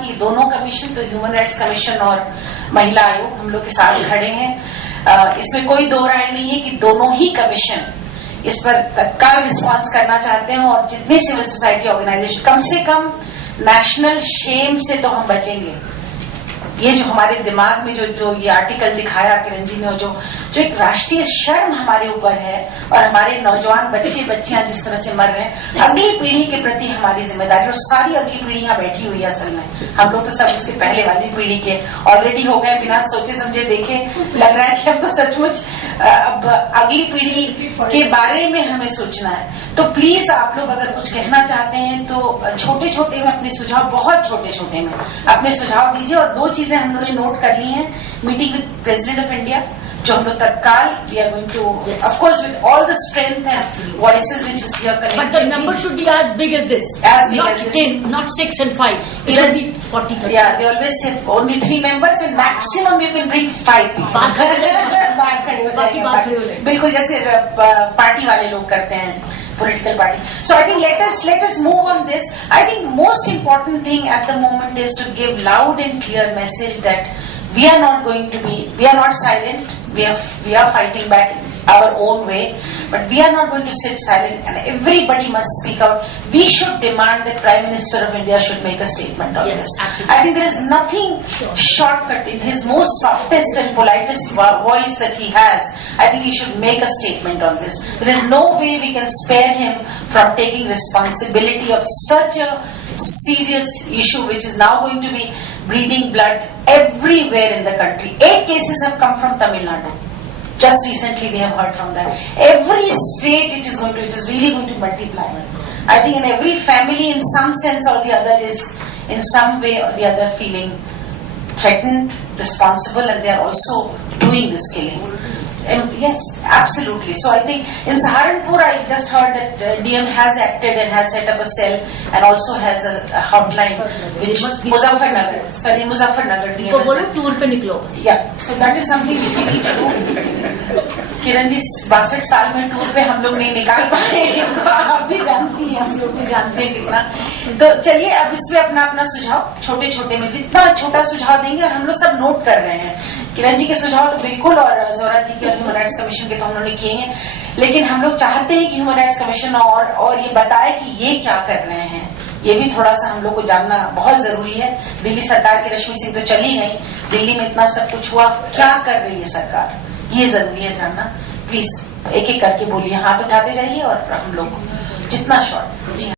कि दोनों कमीशन, तो ह्यूमन राइट्स कमीशन और महिला आयोग, हम लोग के साथ खड़े हैं। इसमें कोई दो राय नहीं है कि दोनों ही कमीशन इस पर तत्काल रिस्पांस करना चाहते हैं और जितनी सिविल सोसाइटी ऑर्गेनाइजेशन, कम से कम नेशनल शेम से तो हम बचेंगे। ये जो हमारे दिमाग में जो ये आर्टिकल दिखाया किरण जी ने, और जो एक राष्ट्रीय शर्म हमारे ऊपर है, और हमारे नौजवान बच्चे बच्चियां जिस तरह से मर रहे हैं, अगली पीढ़ी के प्रति हमारी जिम्मेदारी, और सारी अगली पीढ़ी यहाँ बैठी हुई है। असल में हम लोग तो सब उसके पहले वाली पीढ़ी के ऑलरेडी हो गए, बिना सोचे समझे देखे। लग रहा है कि अब तो सचमुच अब अगली पीढ़ी के बारे में हमें सोचना है। तो प्लीज आप लोग अगर कुछ कहना चाहते हैं तो छोटे छोटे में अपने सुझाव, बहुत छोटे छोटे में अपने सुझाव दीजिए। और दो चीजें हम लोगों ने नोट कर ली हैं meeting with president of India, जो हम लोग तत्काल we are going to, of course with all the strength and voices which is here connected, but the number should be as big as this, as big not as this, 10, not 6 and 5. It should be 40, 30. Yeah, they always say only 3 members and maximum you can bring 5 people. बाहर खड़े हो जाए, बिल्कुल जैसे party वाले लोग करते हैं, political party. So I think let us move on this. I think most important thing at the moment is to give loud and clear message that we are not silent. We are fighting back our own way, but we are not going to sit silent, and everybody must speak out. We should demand that Prime Minister of India should make a statement on this. Absolutely. I think there is nothing shortcut in his most softest and politest voice that he has. I think he should make a statement on this. There is no way we can spare him from taking responsibility of such a serious issue, which is now going to be bleeding blood everywhere in the country. 8 cases have come from Tamil Nadu. Just recently we have heard from that. Every state it is really going to multiply. I think in every family in some sense or the other is in some way or the other feeling threatened, responsible, and they are also doing this killing. Yes, absolutely. So I think in Saharanpur I just heard that DM has acted and has set up a cell and also has a hotline which Muzaffarnagar. Sorry, Muzaffarnagar DM. तो बोलो tour पे निकलो. Yeah, so that is something which we need to do. Kiran ji 62 साल में tour पे हम लोग नहीं निकाल पाए, आप भी जानती हैं, हम लोग भी जानते हैं कितना। तो चलिए अब इसमें अपना अपना सुझाव छोटे छोटे में, जितना छोटा सुझाव देंगे, और हम लोग सब नोट कर रहे हैं। किरण जी के सुझाव तो बिल्कुल, और जोरा जी के ह्यूमन राइट्स कमीशन के तो उन्होंने किए हैं, लेकिन हम लोग चाहते हैं कि ह्यूमन राइट्स कमीशन और ये बताए कि ये क्या कर रहे हैं। ये भी थोड़ा सा हम लोग को जानना बहुत जरूरी है। दिल्ली सरकार की रश्मि सिंह तो चली गई, दिल्ली में इतना सब कुछ हुआ, क्या कर रही है सरकार, ये जरूरी है जानना। प्लीज एक एक करके बोलिए, हाथ उठाते जाइए और हम लोग जितना शॉर्ट। जी